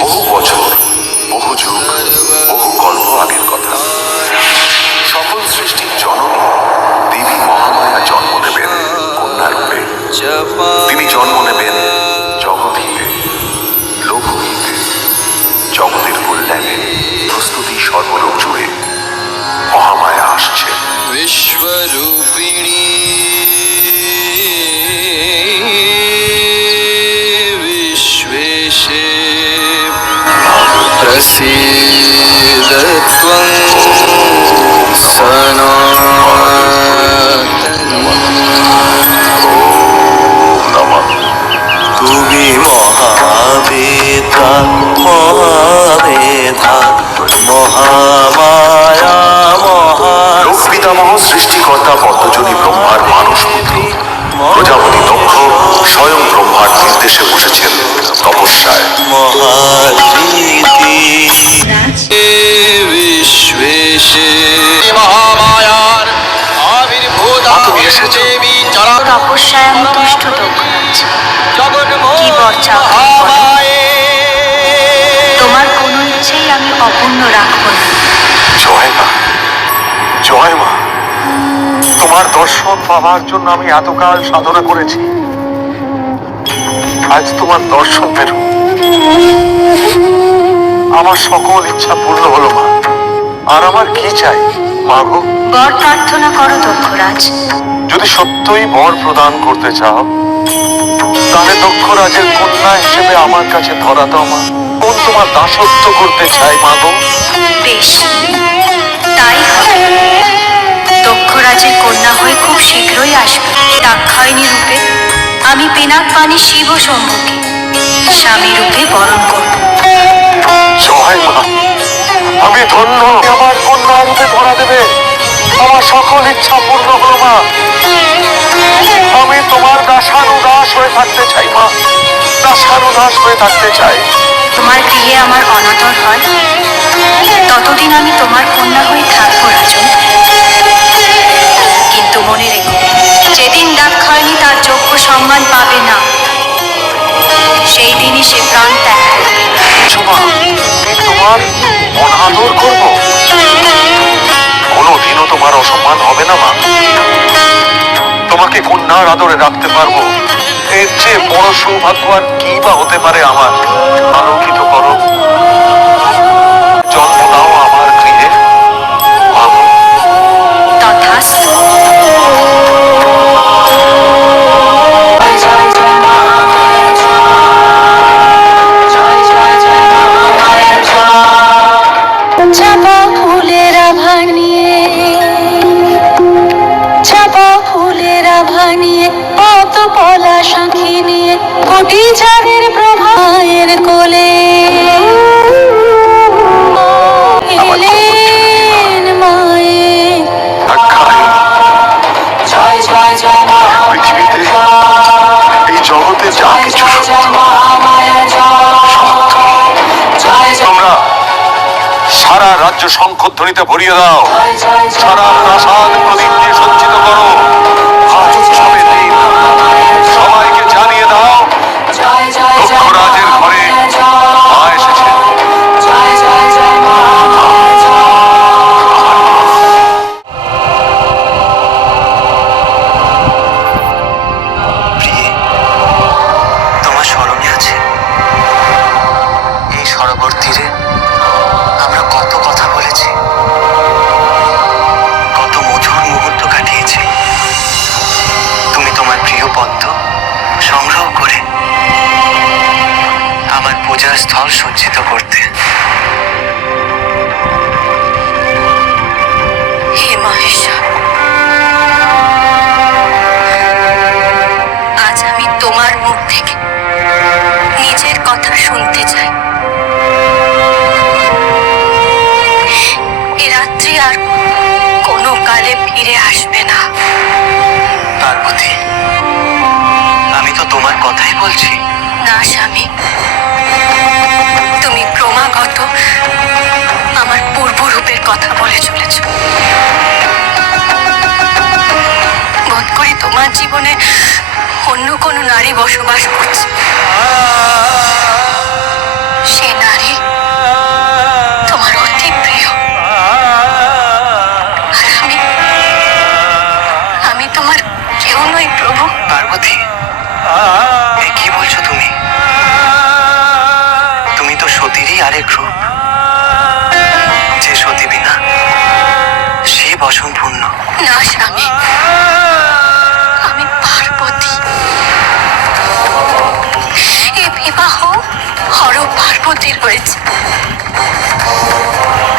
বহু বছর, বহু যুগ, বহু কল্প আগের কথা। সকল সৃষ্টির জননী দেবী মহামায়া জন্ম নেবেন কন্যা রূপে। তিনি জন্ম নেবেন জগৎ হিতে, লোক হিতে, জগতের কল্যাণে। প্রস্তুতি সর্বলোক জুড়ে মহামায়া আসছে। বিশ্বরূপিণী विश्वेशे प्रसीद त्वं सनातनी। তুমি মহাবেদা মহামেধা মহামায়া লোক পিতামহ সৃষ্টিকর্তা পদ্মজনী ব্রহ্মার মানস পুত্র প্রজাপতি দক্ষ স্বয়ং ব্রহ্মার নির্দেশে বসেছেন তপস্যায়। বিশ্বেশে মহামায়ার আবির্ভূত দেবী তপস্যায় আমি তুষ্ট দক্ষরাজ। কি বর চাও তোমার কোনো ইচ্ছেই আমি অপূর্ণ রাখবো না। জয় মা, জয় মা। তোমার দর্শন পাওয়ার জন্য আমি এতকাল সাধনা করেছি। আজ তোমার দর্শন পেল, আমার সকল ইচ্ছা পূর্ণ হলো মা। আর আমার কি চাই মা গো? বর প্রার্থনা করো দক্ষরাজ। যদি সত্যই বর প্রদান করতে চাও তাহলে দক্ষরাজের কন্যা হিসেবে আমার কাছে ধরা দাও মা। কোন তোমার দাসত্ব করতে চাই মা গো? বেশ, তাই হবে। দক্ষরাজের কন্যা হয়ে খুব শীঘ্রই আসবে। দাক্ষায়ণী রূপে আমি পিনাক পানি শিব শম্ভুকে স্বামী রূপে বরণ করব। জয় মা, আমি ধন্য। আমার কন্যা রূপে ধরা দেবে, আমার সকল ইচ্ছা পূর্ণ হলো মা। আমি তোমার দাসানুদাস হয়ে থাকতে চাই মা, দাসানুদাস হয়ে থাকতে চাই। তোমার গৃহে আমার অনাদর হয় ততদিন আমি তোমার কন্যা হয়ে থাকবো রাজন। কিন্তু মনে রেখো, যেদিন দাক্ষায়ণী তার যোগ্য সম্মান পাবে না সেই দিনই সে প্রাণ ত্যাগ করবে। তোমার অনাদর করবো? কোনোদিনও তোমার অসম্মান হবে না মা। তোমাকে কন্যার আদরে রাখতে পারবো, এর চেয়ে বড় সৌভাগ্য আর কি বা হতে পারে আমার। আলোকিত করো, জন্ম দাও আমার গৃহে। তথাস্তু। চাপা ফুলের আভা নিয়ে, চাপা ফুলের আভা নিয়ে, কত পলা শাঁখি নিয়ে, কোটি ঝাড়ের প্রভায়ের কোলে এলেন মায়ের। পৃথিবীতে এই জগতে যা কিছু তোমরা সারা রাজ্য শঙ্খধ্বনিতে ভরিয়ে দাও। সারা প্রাসাদ প্রদীপ দিয়ে সজ্জিত করো। আজ উৎসবের দিন, সবাইকে জানিয়ে দাও দক্ষরাজের ঘরে মা এসেছে। তোমার স্মরণে আছে এই সরোবর তীরে আমরা কত কথা বলেছি, কত মধুর মুহূর্ত কাটিয়েছি। তুমি তোমার প্রিয় পদ্ম সংগ্রহ করে আমার পূজার স্থল সজ্জিত করতে। হে মহেশ্বর, আজ আমি তোমার মুখ থেকে নিজের কথা শুনতে চাই। এ রাত্রি আর কোনো কালে ফিরে আসবে না। পার্বতী, আমি তো তোমার কথাই বলছি। না স্বামী, তুমি ক্রমাগত আমার পূর্বরূপের কথা বলে চলেছ। বোধ করি তোমার জীবনে অন্য কোনো নারী বসবাস করছে। আরেক রূপ। যে সতী বিনা শিব অসম্পূর্ণ। না স্বামী, আমি পার্বতী। এ বিবাহ হর পার্বতীর হয়েছে।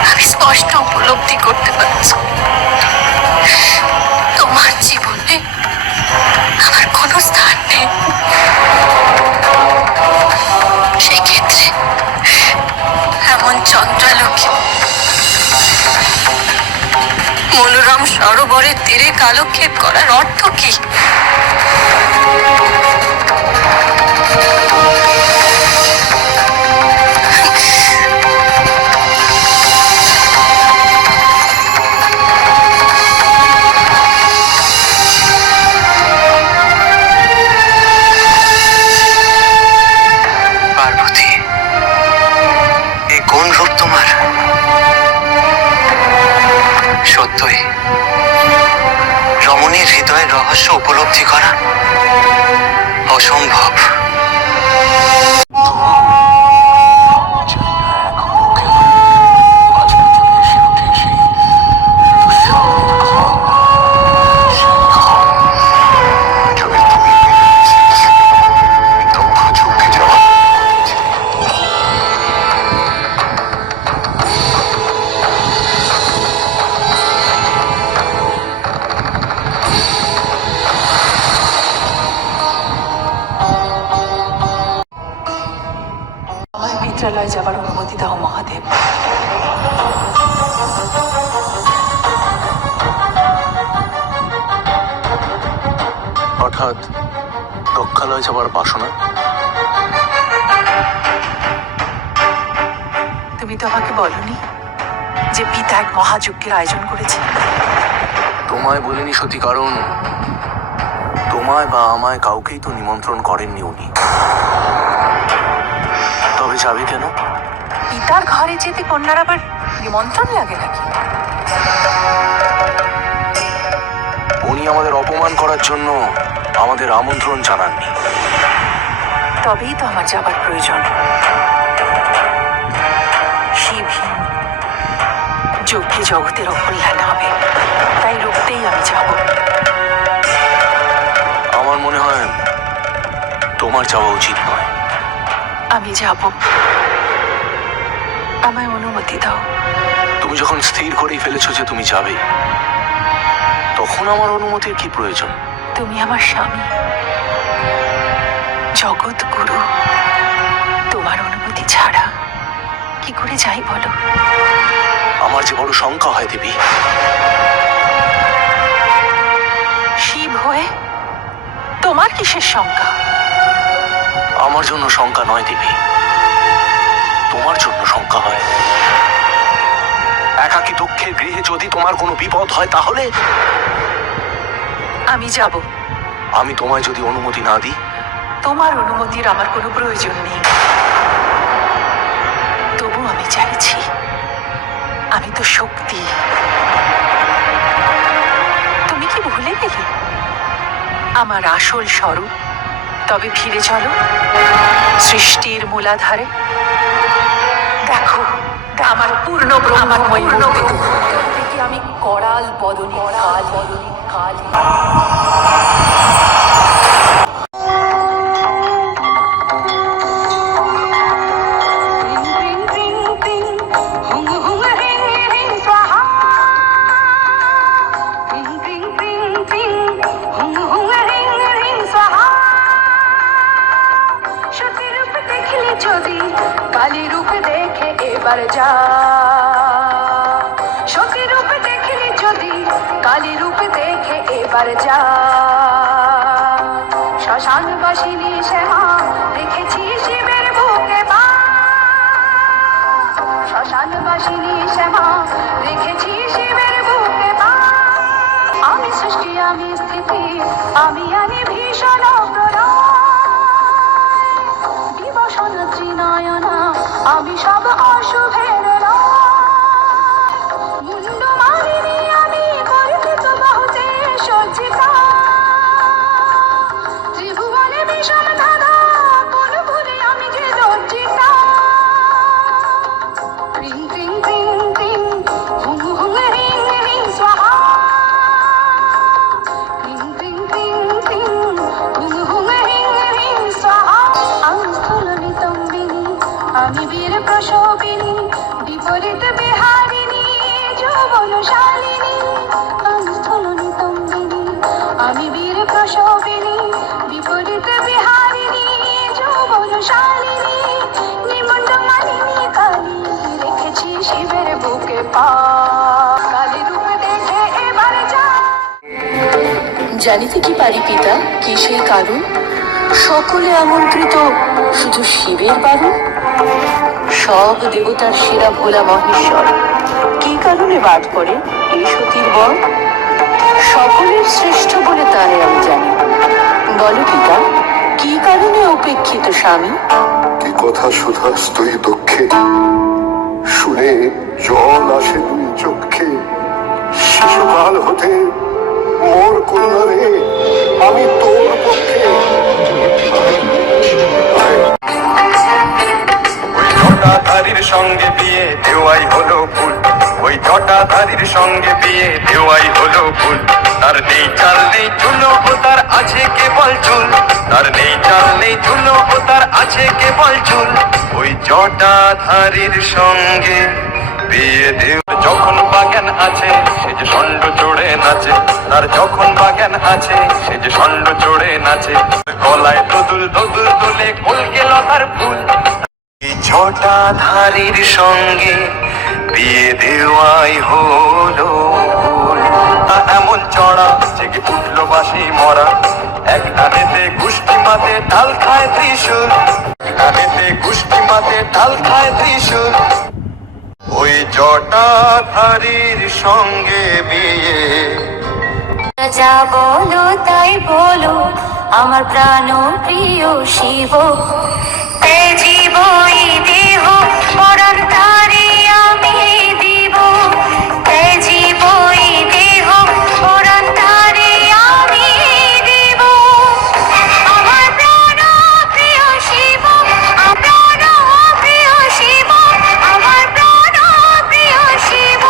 আমি স্পষ্ট উপলব্ধি করতে পারছি তোমার জীবনে আমার কোনো স্থান নেই। সেক্ষেত্রে এমন চন্দ্রালোকে মনোরম সরোবরের তীরে কালক্ষেপ করার অর্থ কি? পার্বতী, এ কোন রূপ তোমার? সত্যই রমণীর হৃদয়ের রহস্য উপলব্ধি করা অসম্ভব। আমায় মিত্রালয় যাবার অনুমতি দাও মহাদেব। হঠাৎ দক্ষালয় যাবার বাসনা? তুমি তো আমাকে বলনি যে পিতা এক মহাযজ্ঞের আয়োজন করেছে? তোমায় বলিনি সতী, কারণ তোমায় বা আমায় কাউকেই তো নিমন্ত্রণ করেননি উনি। তবে যাবে কেন? পিতার ঘরে যেতে কন্যার আবার নিমন্ত্রণ লাগে নাকি? উনি আমাদের অপমান করার জন্য আমাদের আমন্ত্রণ জানাননি। তবেই তো আমার যাবার প্রয়োজন। শিবহীন যজ্ঞে জগতের অকল্যাণ হবে, তাই রুখতেই আমি যাব। আমার মনে হয় তোমার যাওয়া উচিত নয়। আমি যাব, আমায় অনুমতি দাও। তুমি যখন স্থির করেই ফেলেছো যে তুমি যাবে, তখন আমার অনুমতির কি প্রয়োজন? তুমি আমার স্বামী, জগৎ গুরু। তোমার অনুমতি ছাড়া কি করে যাই বলো? আমার যে বড় শঙ্কা হয় দেবী। শিব হয়ে তোমার কিসের শঙ্কা? আমার জন্য শঙ্কা নয় দেবী, তোমার জন্য শঙ্কা হয়। একাকী দুঃখের গৃহে যদি তোমার কোনো বিপদ হয়, তাহলে আমি যাব। আমি তোমায় যদি অনুমতি না দিই? তোমার অনুমতির আমার কোনো প্রয়োজন নেই। তবু আমি চাইছি, আমি তো শক্তি। তুমি কি ভুলে গেলে আমার আসল স্বরূপ? তবে ফিরে চলো সৃষ্টির মূলাধারে। দেখো আমার পূর্ণ ব্রহ্মময় মূর্তি। আমি করাল বদনী কালী। কালী রূপ দেখে এবার যা, সতী রূপ দেখলি যদি কালী রূপ দেখে এবার যা। শ্মশান বাসিনী শ্যামা দেখেছি শিবের বুকে পা। শ্মশান বাসিনী শ্যামা দেখেছি শিবের বুকে পা। আমি সৃষ্টি, আমি স্থিতি, আমি আনি ভীষণ প্রলয়। বিবসন ত্রিনয়না আমি সব অশুভের মুন্ড মারিনি আমি কল্পিত বাহুতে সজ্জিতা। ত্রিভুবনে বিষম ধাঁধা কোন ভুলে আমি যে লজ্জিতা। আমি বীর প্রসবিনী বিপরীত বিহারিণী যৌবন শালিনী আমি স্থূল নিতম্বিনী আমি বীর প্রসবিনী বিপরীত বিহারিণী যৌবন শালিনী নিমন্ড মালিনী কালী রেখেছি শিবের বুকে পা কালী রূপ দেখে এবার যা জানিতে কি পারি পিতা কি সেই কারণ সকলে আমন্ত্রিত শুধু শিবের বারণ সব দেবতার সেরা ভোলা মহেশ্বর কি কারণে বাদ করে এই সতীর বর সকলের শ্রেষ্ঠ বলে তারে আমি জানি বলো পিতা কি কারণে উপেক্ষিত স্বামী কি কথা শুধাস তুই দুঃখে শুনে জল আসে দুই চক্ষে শিশুকাল হতে মোর কন্যারে আমি তোর পক্ষে ওই জটাধারীর সঙ্গে বিয়ে দেওয়াই হলো ভুল ওই জটাধারীর সঙ্গে বিয়ে দেওয়াই হলো ভুল তার নেই চাল নেই চুলো ও তার আছে কেবল চুল তার নেই চাল নেই চুলো ও তার আছে কেবল চুল ওই জটাধারীর সঙ্গে বিয়ে দেও যখন বাগান আছে সে যে ষণ্ড চড়ে নাচে তার যখন বাগান আছে সে যে ষণ্ড চড়ে নাচে গলায় দোদুল দোদুল দোলে কলকে লতার ফুল এই জটাধারীর সঙ্গে বিয়ে দেওয়াই হলো ভুল। এমন চড়া জেগে উঠলো বাসি মরা এক টানেতে গুষ্টি মাতে তাল খায় ত্রিশূল এক টানেতে গুষ্টি মাতে তাল খায় ত্রিশূল ওই জটাধারীর সঙ্গে বিয়ে যা বলো তাই বলো আমার প্রাণ প্রিয় শিব এই জীবই দেহ পরাণ তারে আমি দিব এই জীবই দেহ পরাণ তারে আমি দিব আমার প্রাণ প্রিয় শিব আমার প্রাণ প্রিয় শিব আমার প্রাণ প্রিয় শিব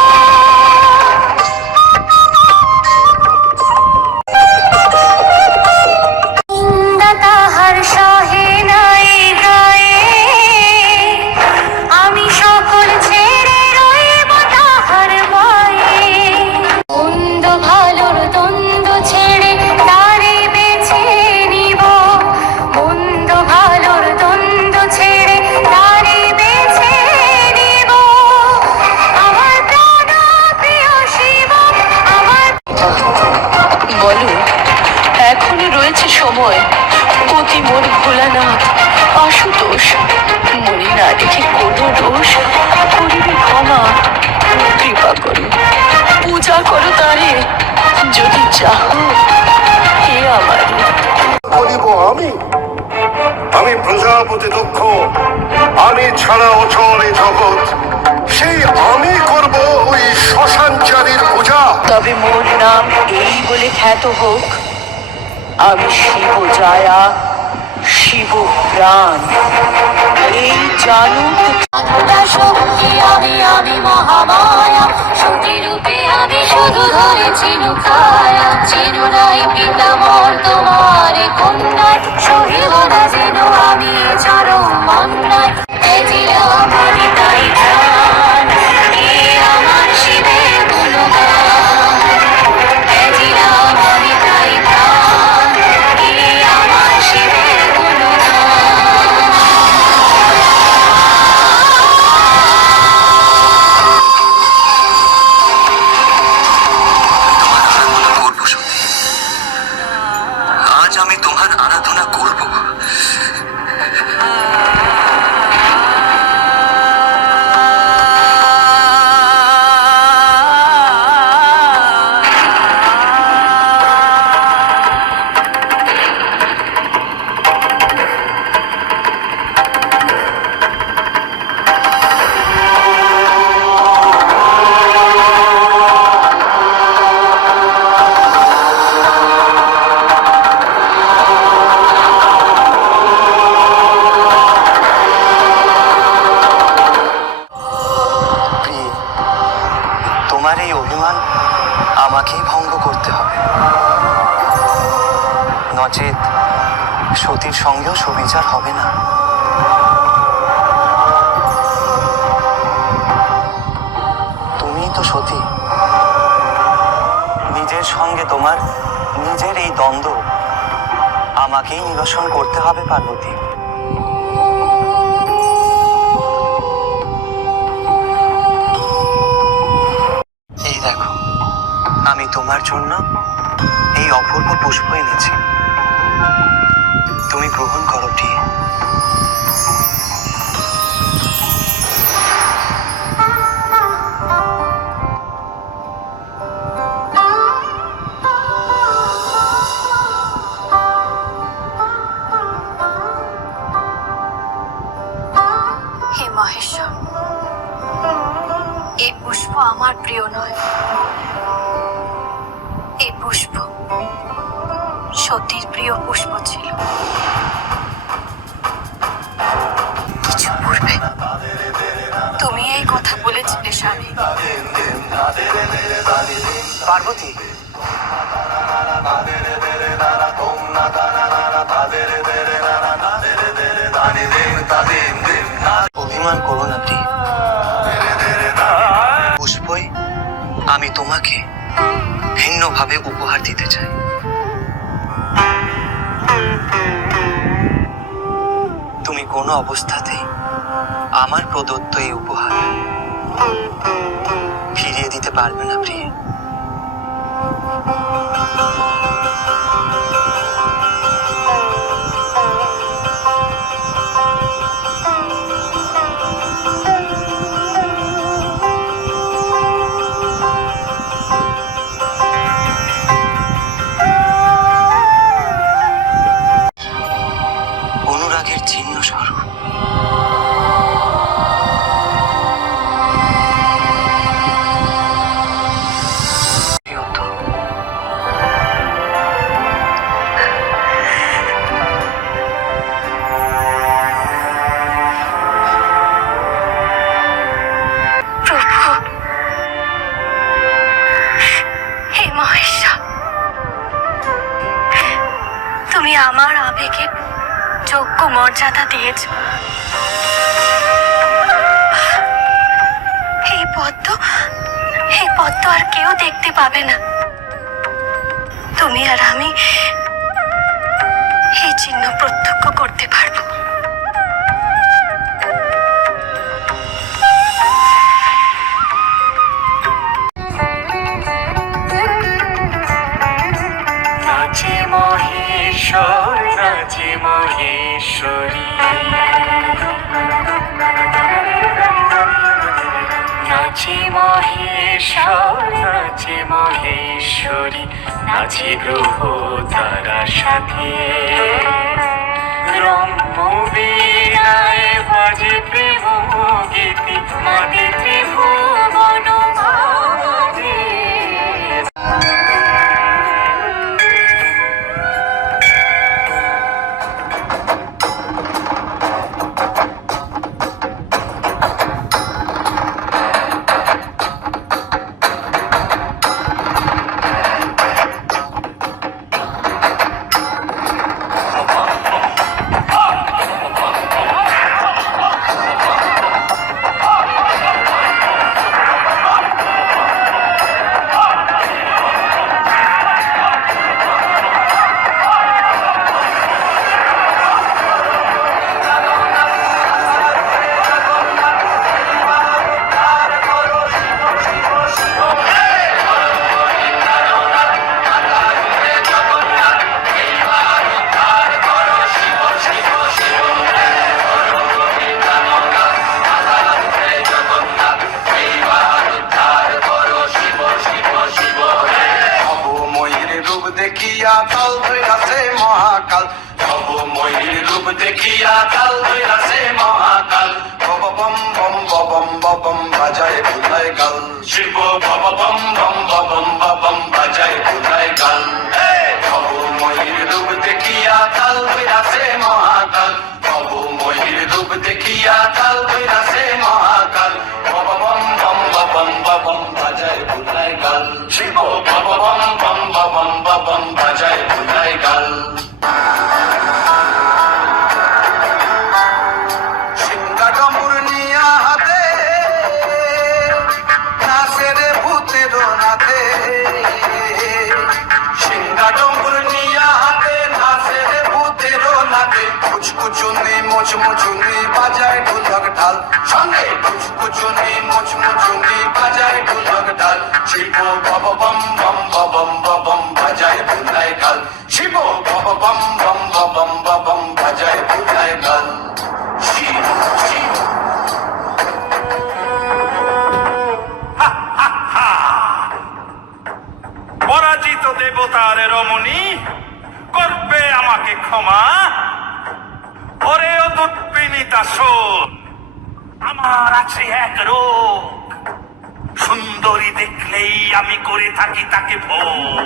তাহার সহে নাই গায়ে আমি সকল ছেড়ে রইব তাহার মায়ে মন্দ ভালোর দ্বন্দ্ব ছেড়ে তারে বেছে নিব মন্দ ভালোর দ্বন্দ্ব ছেড়ে তারে বেছে নিব আমার প্রাণ প্রিয় শিব আমার বলো এখনো রয়েছে সময় পতি মোর ভোলানাথ আশুতোষ মনে না দেখে কোনো দোষ করিবে ক্ষমা কৃপা করো পূজা করো তারে যদি চাহো হে আমার বলিব আমি আমি প্রজাপতি দক্ষ আমি ছাড়া অচল এ জগৎ সেই আমি করব ওই শ্মশানচারীর পূজা তবে মোর নাম এই বলে খ্যাত হোক আমি শিব জায়া শিব প্রাণ এই জানুক শক্তি আমি মহামায়া শক্তি রূপে আমি শুধু ধরেছি নুখায়া চিনু নাই পিতা মোর তোমার কন্যার সহিব না যেন আমি চরম অন্যায় এই ছিল আমার তাই প্রাণ এ আমার শিবের গুণগান এই ছিল আমার তাই প্রাণ এ আমার শিবের গুণগান করবো সত্যি আজ আমি তোমার আরাধনা করব তোমার এই অভিমান আমাকেই ভঙ্গ করতে হবে নচেত সতীর সঙ্গেও সুবিচার হবে না তোমাকেই নিরসন করতে হবে পার্বতী। এই দেখো, আমি তোমার জন্য এই অপূর্ব পুষ্প এনেছি, তুমি গ্রহণ করো প্রিয়ে। হে মহেশ্বর, এই পুষ্প আমার প্রিয় নয়। এই পুষ্প সতীর প্রিয় পুষ্প ছিল। কিছু পূর্বে তুমি এই কথা বলেছিলে স্বামী। পার্বতী, অভিমান করো না প্রিয়। পুষ্পই আমি তোমাকে ভিন্নভাবে উপহার দিতে চাই। তুমি কোনো অবস্থাতেই আমার প্রদত্ত এই উপহার ফিরিয়ে দিতে পারবে না প্রিয়। অনুরাগের চিহ্ন স্বরূপ প্রিয়তম, প্রভু, হে মহেশ্বর, তুমি আমার আবেগে যোগ্য মর্যাদা দিয়েছ। এই পদ্ম আর কেউ দেখতে পাবে না। তুমি আর আমি এই চিহ্ন প্রত্যক্ষ করতে পারবো। নাচে মহেশ্বর, নাচে মহেশ্বরী, নাচে মহেশ্বর, নাচে মহেশ্বরী, নাচে গ্রহ তারার সাথে, রম্য বীণায় বাজে প্রেম গীতি, মাতে ত্রিভুবন মাঝে। দেখিয়া কাল ধৈরাছে মহাকাল, ভবময়ীর রূপ দেখিয়া কাল ধৈরাছে মহাকাল, বম বম বম বম বাজায় বুলায় গাল, শিব বম বম বম বম বাজায় বুলায় গাল। ভবময়ীর রূপ দেখিয়া কাল ধৈরাছে মহাকাল, ভবময়ীর রূপ দেখিয়া কাল ধৈরাছে মহাকাল, বম বম বম বাজায় বুলায় গাল, শিব বম বম বাজায় বুলায় গাল। সিংহা ডমুর নিয়া হাতে নাচে রে ভূতের নাথে, সিংহা ডমুর নিয়া হাতে নাচে রে ভূত কুচকুচুনি মুচমুচুনি বাজায় ঢোলক ঢাল সঙ্গে কুচকুচুনি মুচমুচুনি বাজায় ঢোলক ঢাল শিব বব বম বম বম বম বাজায় ভুলায় গাল শিব বব বম বম বম বম বাজায় ভুলায় গাল শিব শিব পরাজিত দেবতার রমণী করবে আমাকে ক্ষমা। ওরে ও দুর্বিনীতা শোন, আমার আছে এক রোগ, সুন্দরী দেখলেই আমি করে থাকি তাকে ভোগ।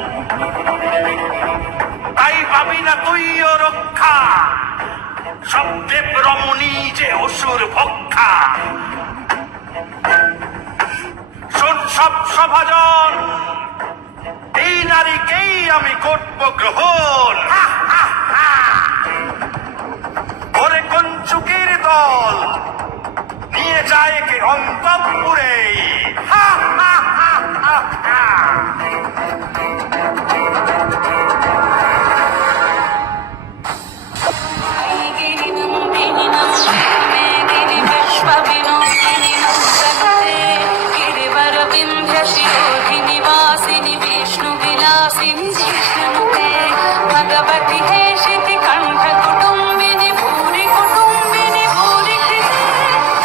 তাই পাবি না তুইও রক্ষা, সব দেব রমণী যে অসুর ভক্ষা। শোন সব সভাজন, এই নারীকেই আমি করব গ্রহণ। ওরে কঞ্চুকের দল, নিয়ে যায় কে অন্তঃপুরে। হা হা হা হা হা। भगवती हे शिति कंठ कुटुंबिनी भूरि कुटुंबिनी भूरि कृते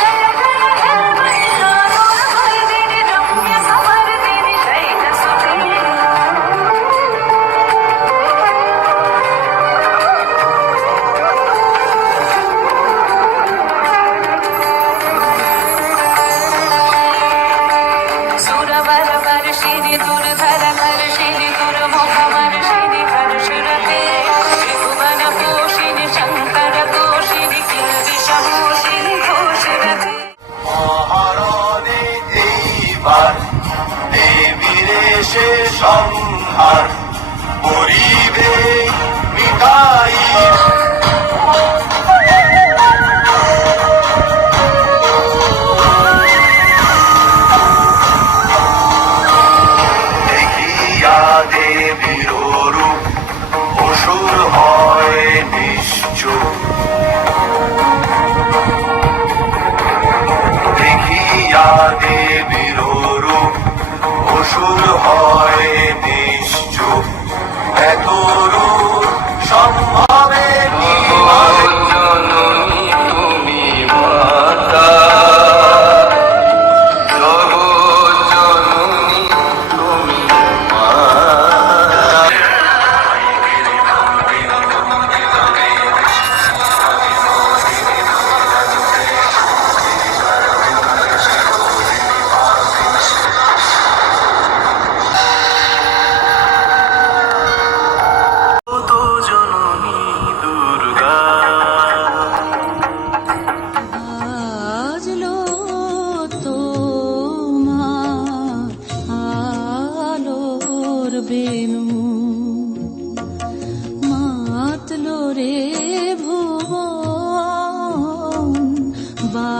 जय जय हे महिषासुर भयदिनि रम्य समर्दिनि शैलसुते सुरवर वर्षिणि दुर्धर हर्षिणि दुर्मुख वर्षिणि हर्षरते त्रिभुवन पोषिणि शङ्कर तोषिणि किल्बिषमोषिणि घोषरते মহারণে এইবার দেবীর সে সংহার করিবে মিটাই দেখিয়া দেবীর রূপ অসুর হয় নিশ্চুপ দেখিয়া দেবীর রূপ অসুর হয় নিশ্চুপ এত রূপ সম্ভবে জননী তুমি মাতা জগজ্জননী তুমি মাতা তো জননী দুর্গা বাজলো তোমার আলোর বেনু মাতলো রে ভুবন বা